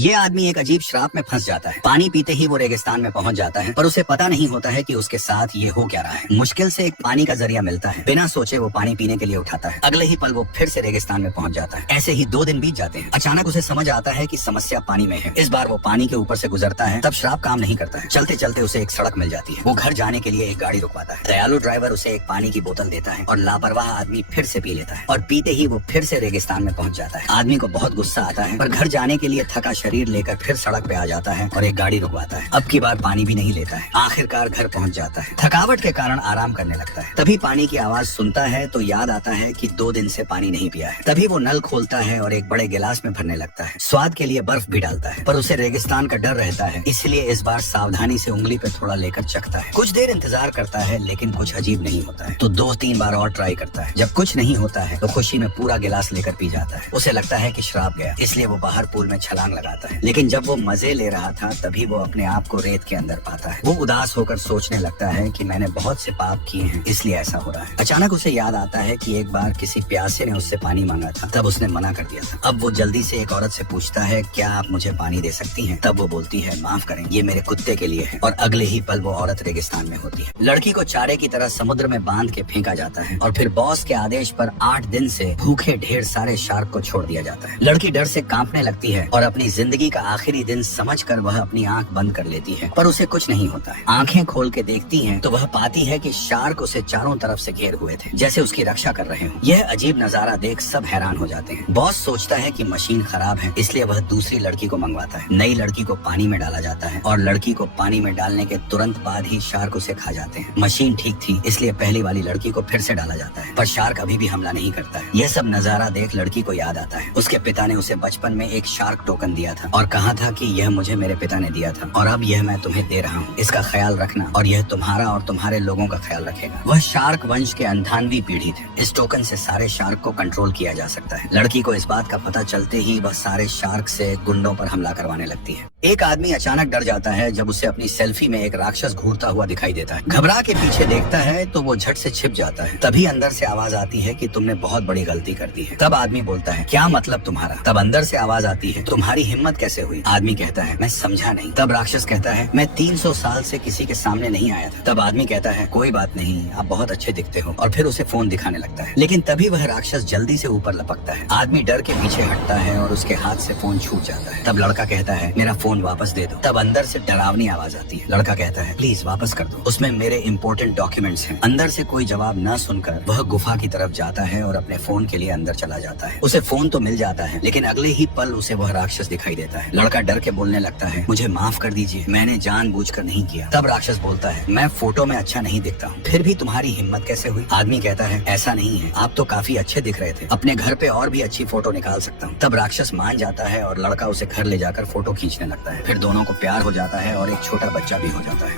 ये आदमी एक अजीब श्राप में फंस जाता है। पानी पीते ही वो रेगिस्तान में पहुंच जाता है, पर उसे पता नहीं होता है कि उसके साथ ये हो क्या रहा है। मुश्किल से एक पानी का जरिया मिलता है, बिना सोचे वो पानी पीने के लिए उठाता है। अगले ही पल वो फिर से रेगिस्तान में पहुंच जाता है। ऐसे ही 2 दिन बीत जाते हैं। अचानक उसे समझ आता है कि समस्या पानी में है। इस बार वो पानी के ऊपर से गुजरता है, तब श्राप काम नहीं करता है। चलते चलते उसे एक सड़क मिल जाती है। वो घर जाने के लिए एक गाड़ी रुकवाता है। दयालु ड्राइवर उसे एक पानी की बोतल देता है और लापरवाह आदमी फिर से पी लेता है और पीते ही वो फिर से रेगिस्तान में पहुंच जाता है। आदमी को बहुत गुस्सा आता है, पर घर जाने के लिए थका शरीर लेकर फिर सड़क पे आ जाता है और एक गाड़ी रुकवाता है। अब की बार पानी भी नहीं लेता है। आखिरकार घर पहुंच जाता है। थकावट के कारण आराम करने लगता है। तभी पानी की आवाज सुनता है तो याद आता है कि 2 दिन से पानी नहीं पिया है। तभी वो नल खोलता है और एक बड़े गिलास में भरने लगता है। स्वाद के लिए बर्फ भी डालता है, पर उसे रेगिस्तान का डर रहता है, इसलिए इस बार सावधानी से उंगली पे थोड़ा लेकर चखता है। कुछ देर इंतजार करता है, लेकिन कुछ अजीब नहीं होता है, तो 2-3 बार और ट्राई करता है। जब कुछ नहीं होता है तो खुशी में पूरा गिलास लेकर पी जाता है। उसे लगता है कि श्राप गया, इसलिए वो बाहर पूल में छलांग लगाता है। लेकिन जब वो मजे ले रहा था तभी वो अपने आप को रेत के अंदर पाता है। वो उदास होकर सोचने लगता है कि मैंने बहुत से पाप किए हैं, इसलिए ऐसा हो रहा है। अचानक उसे याद आता है कि एक बार किसी प्यासे ने उससे पानी मांगा था, तब उसने मना कर दिया था। अब वो जल्दी से एक औरत से पूछता है, क्या आप मुझे पानी दे सकती हैं? तब वो बोलती है, माफ करें, ये मेरे कुत्ते के लिए है। और अगले ही पल वो औरत रेगिस्तान में होती है। लड़की को चारे की तरह समुद्र में बांध के फेंका जाता है और फिर बॉस के आदेश पर 8 दिन से भूखे ढेर सारे शार्क को छोड़ दिया जाता है। लड़की डर से कांपने लगती है और अपनी जिंदगी का आखिरी दिन समझकर वह अपनी आंख बंद कर लेती है, पर उसे कुछ नहीं होता है। आंखें खोल के देखती है तो वह पाती है कि शार्क उसे चारों तरफ से घेर हुए थे, जैसे उसकी रक्षा कर रहे हों। यह अजीब नजारा देख सब हैरान हो जाते हैं। बॉस सोचता है कि मशीन खराब है, इसलिए वह दूसरी लड़की को मंगवाता है। नई लड़की को पानी में डाला जाता है और लड़की को पानी में डालने के तुरंत बाद ही शार्क उसे खा जाते हैं। मशीन ठीक थी, इसलिए पहली वाली लड़की को फिर से डाला जाता है, पर शार्क अभी भी हमला नहीं करता है। यह सब नजारा देख लड़की को याद आता है, उसके पिता ने उसे बचपन में एक शार्क टोकन दिया था और कहा था कि यह मुझे मेरे पिता ने दिया था और अब यह मैं तुम्हें दे रहा हूँ। इसका ख्याल रखना और यह तुम्हारा और तुम्हारे लोगों का ख्याल रखेगा। वह शार्क वंश के 98वीं पीढ़ी थे। इस टोकन से सारे शार्क को कंट्रोल किया जा सकता है। लड़की को इस बात का पता चलते ही वह सारे शार्क से गुंडों पर हमला करवाने लगती है। एक आदमी अचानक डर जाता है जब उसे अपनी सेल्फी में एक राक्षस घूरता हुआ दिखाई देता है। घबरा के पीछे देखता है तो वो झट से छिप जाता है। तभी अंदर से आवाज आती है कि तुमने बहुत बड़ी गलती कर दी है। तब आदमी बोलता है, क्या मतलब तुम्हारा? तब अंदर से आवाज आती है, तुम्हारी हिम्मत कैसे हुई? आदमी कहता है, मैं समझा नहीं। तब राक्षस कहता है, मैं 300 साल से किसी के सामने नहीं आया था। तब आदमी कहता है, कोई बात नहीं, आप बहुत अच्छे दिखते हो, और फिर उसे फोन दिखाने लगता है। लेकिन तभी वह राक्षस जल्दी से ऊपर लपकता है। आदमी डर के पीछे हटता है और उसके हाथ से फोन छूट जाता है। तब लड़का कहता है, मेरा फोन वापस दे दो। तब अंदर से डरावनी आवाज आती है। लड़का कहता है, प्लीज वापस कर दो, उसमें मेरे इंपॉर्टेंट डॉक्यूमेंट्स हैं। अंदर से कोई जवाब न सुनकर वह गुफा की तरफ जाता है और अपने फोन के लिए अंदर चला जाता है। उसे फोन तो मिल जाता है, लेकिन अगले ही पल उसे वह राक्षस दिखाई देता है। लड़का डर के बोलने लगता है, मुझे माफ कर दीजिए, मैंने जानबूझकर नहीं किया। तब राक्षस बोलता है, मैं फोटो में अच्छा नहीं दिखता हूँ, फिर भी तुम्हारी हिम्मत कैसे हुई? आदमी कहता है, ऐसा नहीं है, आप तो काफी अच्छे दिख रहे थे, अपने घर पे और भी अच्छी फोटो निकाल सकता हूँ। तब राक्षस मान जाता है और लड़का उसे घर ले जाकर फोटो खींचने लगता है। फिर दोनों को प्यार हो जाता है और एक छोटा बच्चा भी हो जाता है।